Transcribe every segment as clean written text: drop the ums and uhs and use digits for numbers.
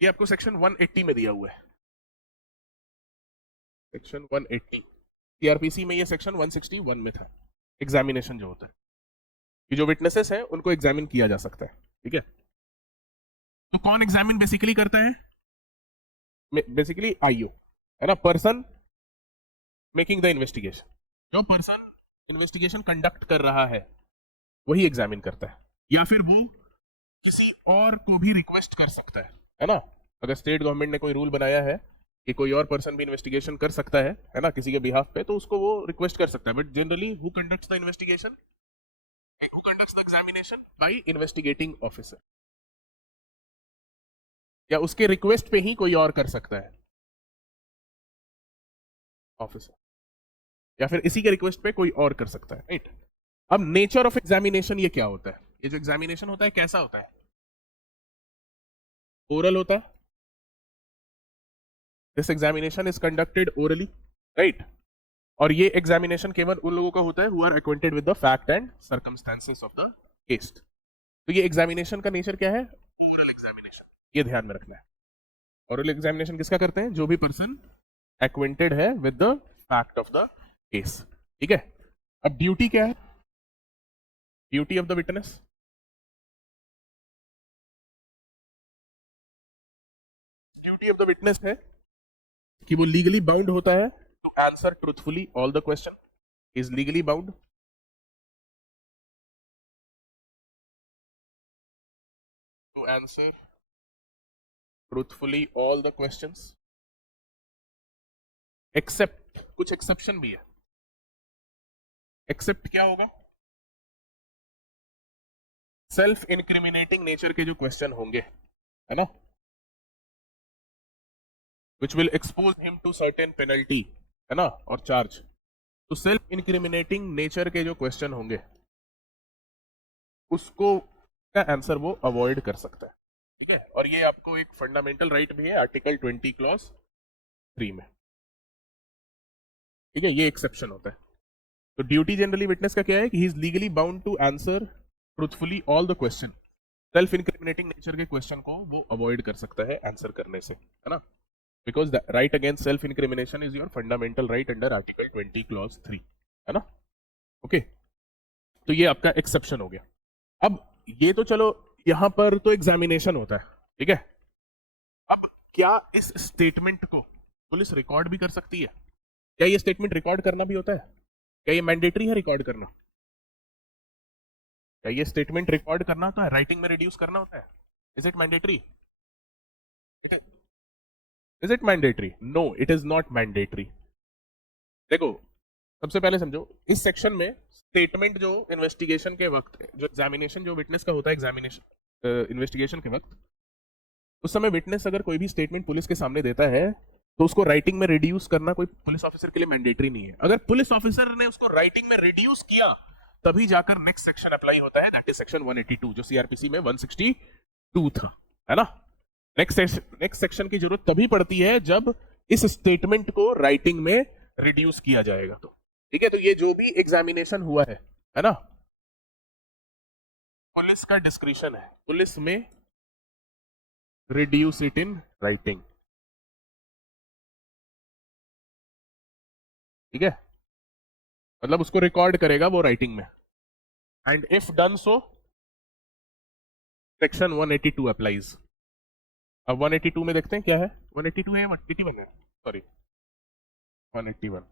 ये आपको सेक्शन 180 में दिया हुआ है, सेक्शन 180। सीआरपीसी में ये सेक्शन 161 में था, एग्जामिनेशन जो होता है कि जो विटनेसेस है उनको एग्जामिन किया जा सकता है, ठीक है। तो कौन एग्जामिन बेसिकली करता है? बेसिकली आईओ, है ना, पर्सन मेकिंग द इन्वेस्टिगेशन। जो पर्सन इन्वेस्टिगेशन कंडक्ट कर रहा है वही एग्जामिन करता है, या फिर वो किसी और को भी रिक्वेस्ट कर सकता है ना। अगर स्टेट गवर्नमेंट ने कोई रूल बनाया है कि कोई और पर्सन भी इन्वेस्टिगेशन कर सकता है ना, किसी के बिहाफ पे, तो उसको वो रिक्वेस्ट कर सकता है। But generally who conducts the investigation, who conducts the examination? By investigating officer, या उसके रिक्वेस्ट पे ही कोई और कर सकता है, ऑफिसर, या फिर इसी के रिक्वेस्ट पे कोई और कर सकता है, राइट। अब नेचर ऑफ एग्जामिनेशन ये क्या होता है? ये जो एग्जामिनेशन होता है कैसा होता है? ओरल होता है। This examination is conducted orally, right. और ये एग्जामिनेशन केवल उन लोगों का होता है who are acquainted with the fact and circumstances of the case। तो ये एग्जामिनेशन का नेचर क्या है? ओरल एग्जामिनेशन, ये ध्यान में रखना है। ओरल एग्जामिनेशन किसका करते हैं? जो भी पर्सन acquainted है with the fact of the case, ठीक है। अब ड्यूटी क्या है? Duty of the witness, duty of the witness है कि वो लीगली बाउंड होता है to answer truthfully all the question, is legally bound to answer truthfully all the questions, except, कुछ एक्सेप्शन भी है। एक्सेप्ट क्या होगा? सेल्फ इंक्रिमिनेटिंग नेचर के जो क्वेश्चन होंगे, है ना, which will expose him to certain penalty, है ना, और चार्ज। तो सेल्फ इंक्रिमिनेटिंग नेचर के जो क्वेश्चन होंगे उसको का आंसर वो अवॉइड कर सकता है, ठीक है। और ये आपको एक फंडामेंटल राइट भी है आर्टिकल 20 क्लॉज 3 में, ठीक है। ये एक्सेप्शन होता है। तो ड्यूटी जनरली विटनेस का क्या है कि he is legally bound to answer truthfully all the question. Self incriminating nature के क्वेश्चन को वो अवॉइड कर सकता है आंसर करने से, है ना, because the right against self incrimination is your fundamental right under article 20 clause 3, है ना, ओके। तो ये आपका एक्सेप्शन हो गया। अब ये तो चलो यहां पर तो एग्जामिनेशन होता है, ठीक है। अब क्या इस स्टेटमेंट को पुलिस रिकॉर्ड भी कर सकती है? क्या ये स्टेटमेंट रिकॉर्ड करना भी होता है? क्या ये मैंडेटरी है रिकॉर्ड करना? क्या ये स्टेटमेंट रिकॉर्ड करना होता है, राइटिंग में रिड्यूस करना होता है? Is it mandatory? Is it mandatory? No, it is not mandatory. देखो, सबसे पहले समझो, इस सेक्शन में स्टेटमेंट जो इन्वेस्टिगेशन के वक्त, जो एग्जामिनेशन जो विटनेस का होता है एग्जामिनेशन इन्वेस्टिगेशन के वक्त, उस समय विटनेस अगर कोई भी स्टेटमेंट पुलिस के सामने देता है तो उसको राइटिंग में रिड्यूस करना कोई पुलिस ऑफिसर के लिए मैंडेटरी नहीं है। अगर पुलिस ऑफिसर ने उसको राइटिंग में रिड्यूस किया तभी जाकर नेक्स्ट सेक्शन अप्लाई होता है, दैट इज सेक्शन 182, जो सीआरपीसी में 162 था, है ना। नेक्स्ट सेक्शन की जरूरत तभी पड़ती है जब इस स्टेटमेंट को राइटिंग में रिड्यूस किया जाएगा, तो ठीक है। तो ये जो भी एग्जामिनेशन हुआ है ना, पुलिस का डिस्क्रिशन है, पुलिस में रिड्यूस इट इन राइटिंग, ठीक है। मतलब उसको रिकॉर्ड करेगा वो राइटिंग में, and if done so section 182 applies. अब 182 में देखते हैं क्या है। 182 है या 181 है? Sorry, 181।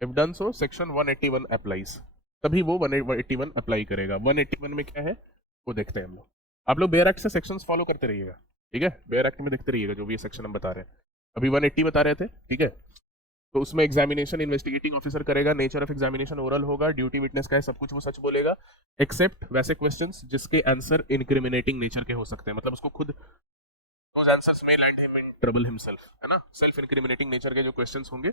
If done so section 181 applies, तभी वो 181 अप्लाई करेगा। 181 में क्या है वो देखते हैं हम लोग। आप लोग बेयर एक्ट से सेक्शंस फॉलो करते रहिएगा, ठीक है। बेयर एक्ट में देखते रहिएगा जो भी ये सेक्शन हम बता रहे हैं। अभी 180 बता रहे थे, ठीक है। तो उसमें एग्जामिनेशन इन्वेस्टिगेटिंग ऑफिसर करेगा, नेचर ऑफ एग्जामिनेशन ओरल होगा, ड्यूटी विटनेस का है, सब कुछ वो सच बोलेगा, एक्सेप्ट वैसे क्वेश्चंस जिसके आंसर इनक्रिमिनेटिंग नेचर के हो सकते हैं, मतलब उसको खुद those answers may land him in trouble himself, है ना। सेल्फ इनक्रिमिनेटिंग नेचर के जो क्वेश्चंस होंगे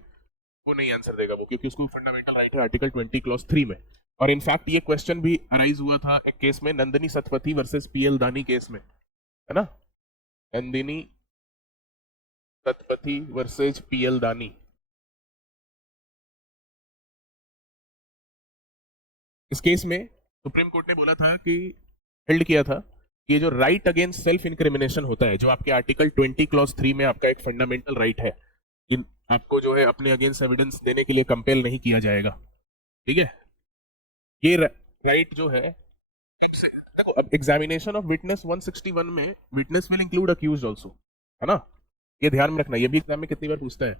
वो नहीं आंसर देगा वो, क्योंकि उसको फंडामेंटल राइट है आर्टिकल 20 क्लॉज 3 में। और इनफैक्ट ये क्वेश्चन भी अराइज हुआ था एक केस में, Nandini Satpathy versus P L Dani case में, है ना। नंदिनी सतपथी वर्सेस पीएल दानी, इस केस में सुप्रीम कोर्ट ने बोला था कि हेल्ड किया था ये जो राइट अगेंस्ट सेल्फ इंक्रिमिनेशन होता है, जो आपके आर्टिकल 20 क्लॉज 3 में आपका एक फंडामेंटल राइट है, इन आपको जो है अपने अगेंस्ट एविडेंस देने के लिए कंपेल नहीं किया जाएगा, ठीक है। ये राइट जो है, देखो अब एग्जामिनेशन ऑफ विटनेस 161 में witness will include accused also, है ना, ये ध्यान में रखना, ये भी एग्जाम में कितनी बार पूछता है,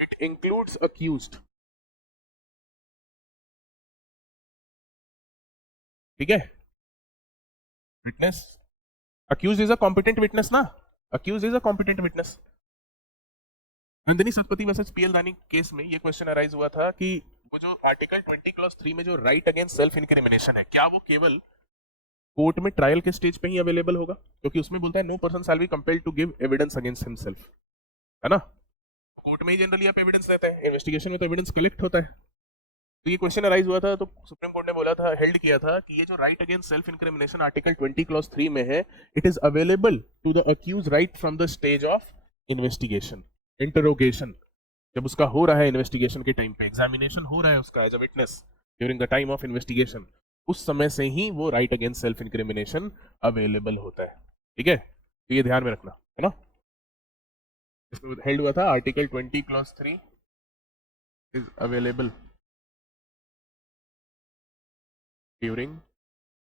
इट इंक्लूड्स अक्यूज्ड, ठीक है। Witness, accused is a competent witness ना, accused is a competent witness. Nandini Satpathy versus P L Dani case में ये क्वेश्चन अराइज हुआ था कि वो जो आर्टिकल 20 क्लॉज 3 में जो राइट अगेंस्ट सेल्फ इंक्रिमिनेशन है, क्या वो केवल कोर्ट में ट्रायल के स्टेज पे ही अवेलेबल होगा, क्योंकि उसमें बोलता है no person shall be compelled to give evidence against himself, है ना। कोर्ट में ही जनरली आप एविडेंस देते हैं, इन्वेस्टिगेशन में तो एविडेंस कलेक्ट होता है। तो ये क्वेश्चन अराइज हुआ था, तो सुप्रीम कोर्ट ने बोला था, हेल्ड किया था कि ये जो right against self incrimination article 20 clause 3 में है, it is available to the accuse right from the stage of investigation, interrogation, जब उसका हो रहा है इन्वेस्टिगेशन के टाइम पे, एग्जामिनेशन हो रहा है उसका as a witness during the time of investigation, उस समय से ही वो right against self incrimination available होता है, ठीक है। तो ये ध्यान में रखना, है ना। इसमें हेल्ड हुआ था article 20 clause 3 is available during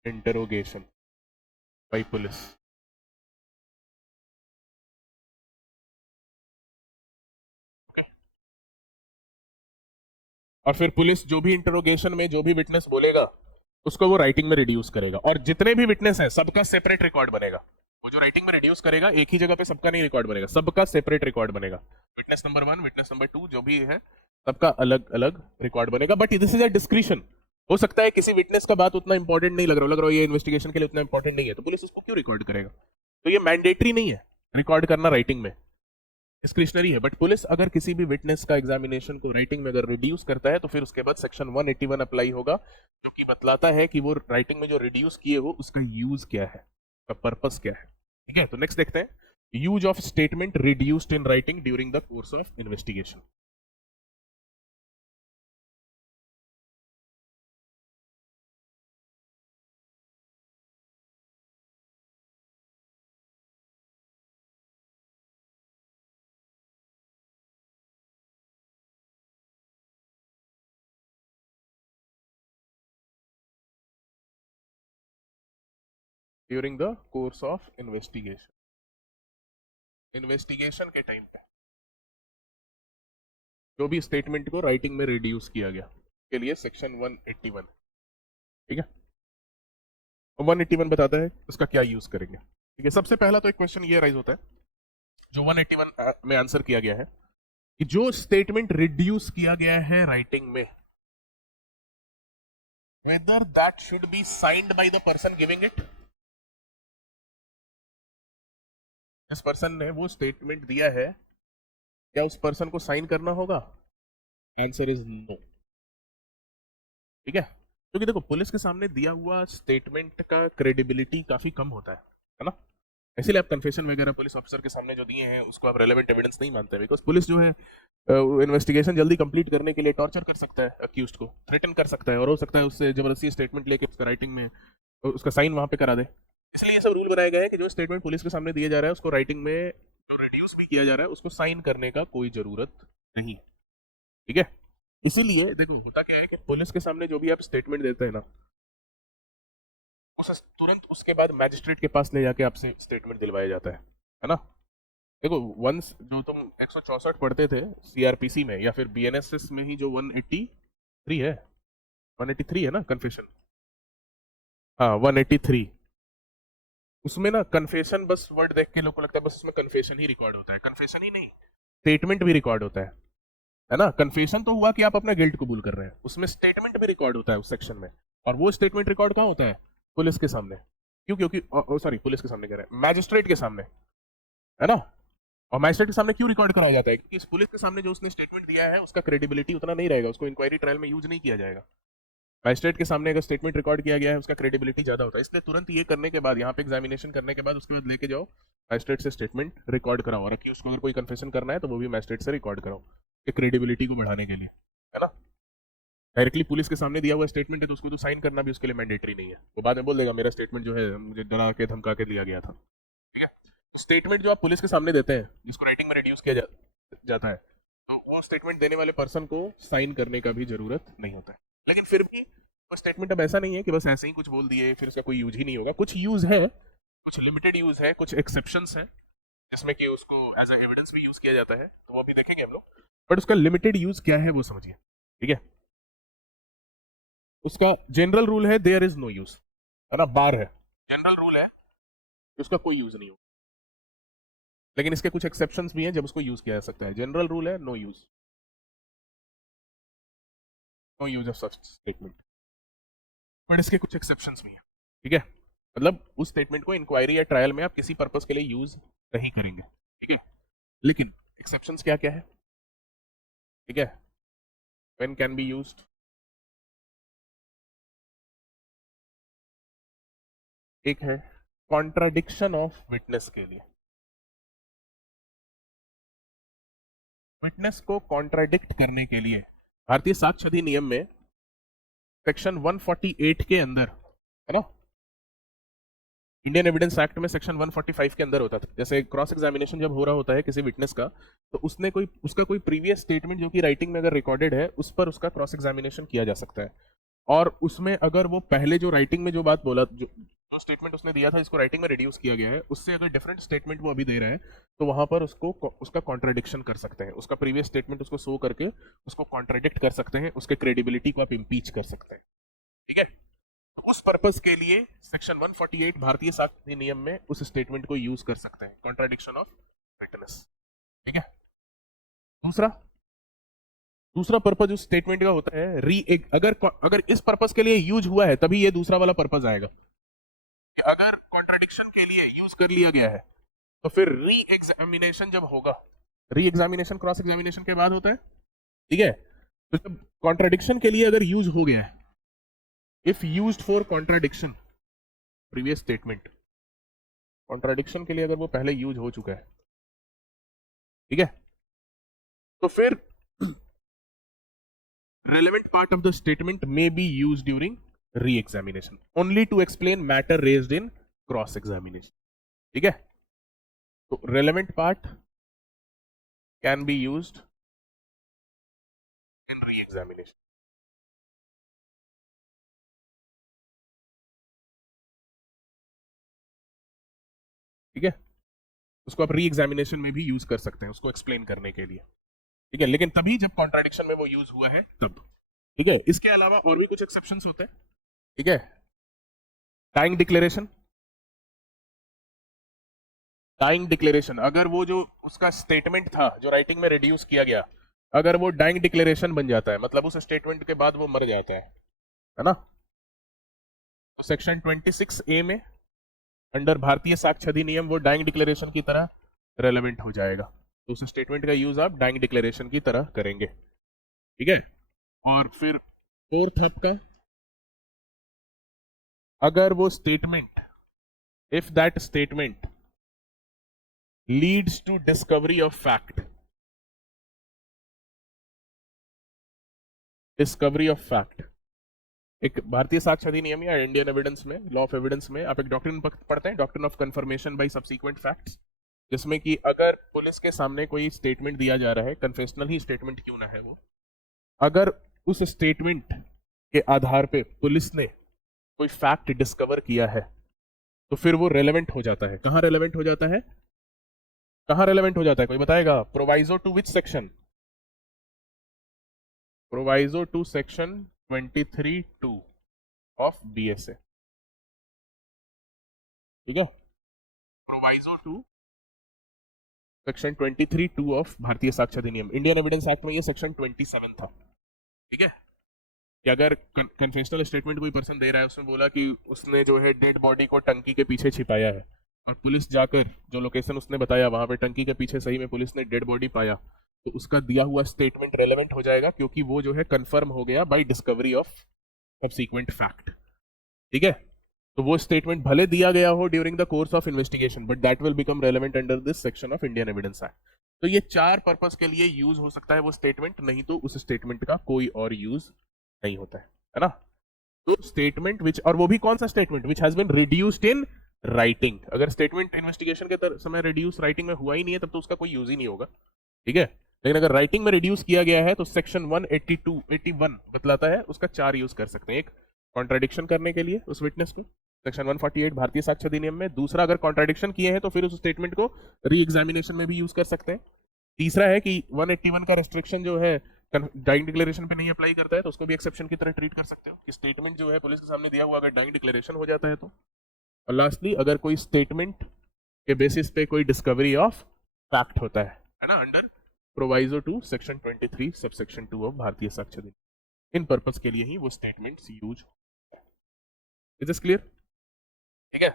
interrogation by police. और फिर पुलिस जो भी इंटरोगेशन में जो भी विटनेस बोलेगा उसको वो राइटिंग में रिड्यूस करेगा, और जितने भी विटनेस है सबका सेपरेट रिकॉर्ड बनेगा। वो जो राइटिंग में रिड्यूस करेगा एक ही जगह पे सबका नहीं रिकॉर्ड बनेगा, सबका सेपरेट रिकॉर्ड बनेगा। विटनेस नंबर 1, विटनेस नंबर 2 जो भी है सबका अलग अलग रिकॉर्ड बनेगा। But this is a discretion, हो सकता है किसी विटनेस का बात उतना इंपॉर्टेंट नहीं लग रहा हो ये इन्वेस्टिगेशन के लिए उतना इंपॉर्टेंट नहीं है, तो पुलिस उसको क्यों रिकॉर्ड करेगा। तो ये मैंडेटरी नहीं है रिकॉर्ड करना राइटिंग में, डिस्क्रिशनरी है। बट पुलिस अगर किसी भी विटनेस का एग्जामिनेशन को राइटिंग में अगर रिड्यूस करता है तो फिर उसके बाद सेक्शन 181 अप्लाई होगा, जो कि बतलाता है कि वो राइटिंग में जो रिड्यूस किए हो उसका यूज क्या है, उसका पर्पस क्या है, ठीक है। तो नेक्स्ट देखते हैं, use of statement reduced in writing during the course of investigation. During the course of investigation, investigation के टाइम पे जो भी स्टेटमेंट को राइटिंग में रिड्यूस किया गया के लिए सेक्शन 181, ठीक है। 181 बताता है उसका क्या यूज करेंगे, ठीक है। सबसे पहला तो एक क्वेश्चन ये राइज होता है जो 181 में आंसर किया गया है कि जो स्टेटमेंट रिड्यूस किया गया है राइटिंग में, whether that should be signed by the person giving it, जिस पर्सन ने वो स्टेटमेंट दिया है क्या उस पर्सन को साइन करना होगा, आंसर इज नो, ठीक है। क्योंकि देखो पुलिस के सामने दिया हुआ स्टेटमेंट का क्रेडिबिलिटी काफी कम होता है ना। इसीलिए आप कन्फेशन वगैरह पुलिस ऑफिसर के सामने जो दिए हैं उसको आप रेलेवेंट एविडेंस नहीं मानते, बिकॉज पुलिस जो है इन्वेस्टिगेशन जल्दी कंप्लीट करने के लिए टॉर्चर कर सकता है अक्यूज्ड को, थ्रेटन कर सकता है, और हो सकता है उससे जबरदस्ती स्टेटमेंट लेके उसका राइटिंग में उसका साइन वहां पे करा दे। इसलिए ये सब रूल बनाया गया है कि जो स्टेटमेंट पुलिस के सामने दिया जा रहा है उसको राइटिंग में जो रिड्यूस भी किया जा रहा है उसको साइन करने का कोई जरूरत नहीं, ठीक है। इसीलिए देखो होता क्या है कि पुलिस के सामने जो भी आप स्टेटमेंट देते हैं ना, उस तुरंत उसके बाद मैजिस्ट्रेट के पास ले जाके आपसे स्टेटमेंट दिलवाया जाता है ना। देखो वंस जो तुम 164 पढ़ते थे सीआरपीसी में या फिर बीएनएसएस में ही जो 183 है, 183 है ना कन्फेशन, हाँ 183, उसमें ना कन्फेशन बस वर्ड देख के लोग को लगता है बस उसमें कन्फेशन ही रिकॉर्ड होता है, कन्फेशन ही नहीं, स्टेटमेंट भी रिकॉर्ड होता है ना। कन्फेशन तो हुआ कि आप अपना गिल्ट कबूल कर रहे हैं, उसमें स्टेटमेंट भी रिकॉर्ड होता है उस सेक्शन में, और वो स्टेटमेंट रिकॉर्ड कहाँ होता है, पुलिस के सामने। क्यों, क्योंकि सॉरी पुलिस के सामने कह रहे हैं, मैजिस्ट्रेट के सामने, है ना। और मैजिस्ट्रेट के सामने क्यों रिकॉर्ड कराया जाता है, क्योंकि इस पुलिस के सामने जो उसने स्टेटमेंट दिया है उसका क्रेडिबिलिटी उतना नहीं रहेगा, उसको इंक्वायरी ट्रायल में यूज नहीं किया जाएगा। मैजिस्ट्रेट के सामने अगर स्टेटमेंट रिकॉर्ड किया गया है उसका क्रेडिबिलिटी ज्यादा होता है, इसलिए तुरंत ये करने के बाद यहाँ पे एग्जामिनेशन करने के बाद उसके बाद लेके जाओ मैजिस्ट्रेट से स्टेटमेंट रिकॉर्ड कराओ, और कि उसको अगर कोई कन्फेशन करना है तो वो भी मैजिस्ट्रेट से रिकॉर्ड कराओ, क्रेडिबिलिटी को बढ़ाने के लिए, है ना। डायरेक्टली पुलिस के सामने दिया हुआ स्टेटमेंट है तो उसको तो साइन करना भी उसके लिए मैंडेटरी नहीं है। वो बाद में बोल देगा मेरा स्टेटमेंट जो है मुझे डरा के धमका के दिया गया था। ठीक है, स्टेटमेंट जो आप पुलिस के सामने देते हैं जिसको राइटिंग में रिड्यूस किया जाता है, तो वो स्टेटमेंट देने वाले पर्सन को साइन करने का भी जरूरत नहीं होता है। लेकिन फिर भी वो स्टेटमेंट अब ऐसा नहीं है कि बस ऐसे ही कुछ बोल दिए फिर उसका कोई यूज ही नहीं होगा। कुछ यूज है, कुछ लिमिटेड यूज है, कुछ एक्सेप्शंस है जिसमें कि उसको एज अ एविडेंस भी यूज किया जाता है, तो वो अभी देखेंगे हम लोग। बट उसका लिमिटेड यूज क्या है वो समझिए। ठीक है, उसका जनरल रूल है देयर इज नो यूज, है ना, बार है, जनरल रूल है कि उसका कोई यूज नहीं हो। लेकिन इसके कुछ एक्सेप्शंस भी हैं जब उसको यूज किया जा सकता है। जनरल रूल है no use, no use of such statement, but इसके कुछ एक्सेप्शंस भी हैं। ठीक है, मतलब उस स्टेटमेंट को इंक्वायरी या ट्रायल में आप किसी पर्पस के लिए यूज नहीं करेंगे। ठीक है, लेकिन एक्सेप्शंस क्या क्या है? ठीक है, व्हेन कैन बी यूज्ड, एक है कॉन्ट्राडिक्शन ऑफ विटनेस के लिए। विटनेस को कॉन्ट्राडिक्ट करने के लिए भारतीय साक्ष्य अधिनियम में सेक्शन 148 के अंदर, है ना, इंडियन एविडेंस एक्ट में सेक्शन 145 के अंदर होता था। जैसे क्रॉस एग्जामिनेशन जब हो रहा होता है किसी विटनेस का, तो उसने कोई उसका कोई प्रीवियस स्टेटमेंट जो कि राइटिंग में अगर रिकॉर्डेड है उस पर उसका क्रॉस एग्जामिनेशन किया जा सकता है। और उसमें अगर वो पहले जो राइटिंग में जो बात बोला, जो स्टेटमेंट उसने दिया था जिसको राइटिंग में रिड्यूस किया गया है, उससे अगर डिफरेंट स्टेटमेंट वो अभी दे रहे हैं तो वहां पर उसको उसका कॉन्ट्राडिक्शन कर सकते हैं। उसका प्रीवियस स्टेटमेंट उसको शो करके उसको कॉन्ट्राडिक्ट कर सकते हैं, उसके क्रेडिबिलिटी को आप इम्पीच कर सकते हैं। ठीक है, तो उस पर्पस के लिए सेक्शन 148 भारतीय साक्ष्य अधिनियम में उस स्टेटमेंट को यूज कर सकते हैं, कॉन्ट्राडिक्शन ऑफ विटनेस। ठीक है, दूसरा दूसरा पर्पज उस स्टेटमेंट का होता है अगर इस पर्पस के लिए यूज हुआ है तभी ये दूसरा वाला पर्पज आएगा। अगर कॉन्ट्राडिक्शन के लिए यूज कर लिया गया है तो फिर री एग्जामिनेशन जब होगा, री एग्जामिनेशन क्रॉस एग्जामिनेशन के बाद होता है। ठीक है, तो जब कॉन्ट्राडिक्शन के लिए अगर यूज हो गया है, if used for contradiction previous statement, contradiction के लिए अगर वो पहले यूज हो चुका है, ठीक है, तो फिर relevant part of the statement may be used during re-examination only to explain matter raised in cross examination. ठीक है, तो relevant part can be used in re-examination. ठीक है, उसको आप री-एग्जामिनेशन में भी यूज कर सकते हैं उसको एक्सप्लेन करने के लिए। ठीक है, लेकिन तभी जब कॉन्ट्राडिक्शन में वो यूज हुआ है तब। ठीक है, इसके अलावा और भी कुछ एक्सेप्शंस होते हैं। ठीक है, टाइंग डिक्लेरेशन, डाइंग डिक्लेरेशन, अगर वो जो उसका स्टेटमेंट था जो राइटिंग में रिड्यूस किया गया, अगर वो डाइंग डिक्लेरेशन बन जाता है, मतलब उस स्टेटमेंट के बाद वो मर जाता है ना, तो सेक्शन 26A में अंडर भारतीय साक्ष्य अधिनियम वो डाइंग डिक्लेरेशन की तरह रेलेवेंट हो जाएगा। तो उस स्टेटमेंट का यूज आप डाइंग डिक्लेरेशन की तरह करेंगे। ठीक है, और फिर फोर्थ आपका, अगर वो statement, if that statement leads to discovery of fact, discovery of fact, एक भारतीय साक्ष्य अधिनियम या इंडियन एविडेंस में, लॉ ऑफ एविडेंस में आप एक डॉक्ट्रिन पढ़ते हैं, doctrine of confirmation by subsequent facts, जिसमें कि अगर पुलिस के सामने कोई स्टेटमेंट दिया जा रहा है, कन्फेशनल ही स्टेटमेंट क्यों ना है वो, अगर उस स्टेटमेंट के आधार पे पुलिस ने कोई फैक्ट डिस्कवर किया है तो फिर वो रेलेवेंट हो जाता है। कहां रेलेवेंट हो जाता है, कहां रेलेवेंट हो जाता है, कोई बताएगा? Proviso to which section? Proviso to section 23(2) of BSA। ठीक है, प्रोवाइजो टू सेक्शन 23(2) ऑफ भारतीय साक्ष्य अधिनियम। इंडियन एविडेंस एक्ट में ये सेक्शन 27 था। ठीक है, कि अगर कन्फेशनल स्टेटमेंट कोई पर्सन दे रहा है, उसने बोला कि उसने जो है डेड बॉडी को टंकी के पीछे छिपाया है, और पुलिस जाकर जो लोकेशन उसने बताया वहां पे टंकी के पीछे सही में पुलिस ने डेड बॉडी पाया, तो उसका दिया हुआ स्टेटमेंट रेलेवेंट हो जाएगा, क्योंकि वो जो है कंफर्म हो गया by discovery of subsequent fact. ठीक है, तो वो स्टेटमेंट भले दिया गया हो during the course of investigation, but that will become relevant under this section of Indian evidence act. तो ये 4 पर्पस के लिए यूज हो सकता है वो स्टेटमेंट, नहीं तो उस स्टेटमेंट का कोई और यूज नहीं होता है ना। तो स्टेटमेंट विच, और वो भी कौन सा statement, which has been reduced in writing. अगर स्टेटमेंट इन्वेस्टिगेशन के समय रिड्यूस राइटिंग में हुआ ही नहीं है तब तो उसका कोई यूज ही नहीं होगा, ठीक है। लेकिन अगर राइटिंग में रिड्यूस किया गया है तो सेक्शन 182 81 बतलाता है उसका 4 यूज कर सकते हैं। एक, कॉन्ट्राडिक्शन करने के लिए उस विटनेस को, सेक्शन 148 भारतीय साक्ष्य अधिनियम में। दूसरा, अगर कॉन्ट्राडिक्शन किए हैं तो फिर उस स्टेटमेंट को री एग्जामिनेशन में भी यूज कर सकते हैं। तीसरा है कि 181 का रेस्ट्रिक्शन जो है डाइंग डिक्लेरेशन पे नहीं अप्लाई करता है तो उसको भी एक्सेप्शन की तरह ट्रीट कर सकते हो कि स्टेटमेंट जो है पुलिस के सामने दिया हुआ अगर डाइंग डिक्लेरेशन हो जाता है तो। और लास्टली, अगर कोई स्टेटमेंट के बेसिस पे कोई डिस्कवरी ऑफ फैक्ट होता है ना, under proviso to section 23 subsection 2 of भारतीय साक्ष्य अधिनियम, इन पर्पस के लिए ही वो statements use. Is this clear? ठीक है।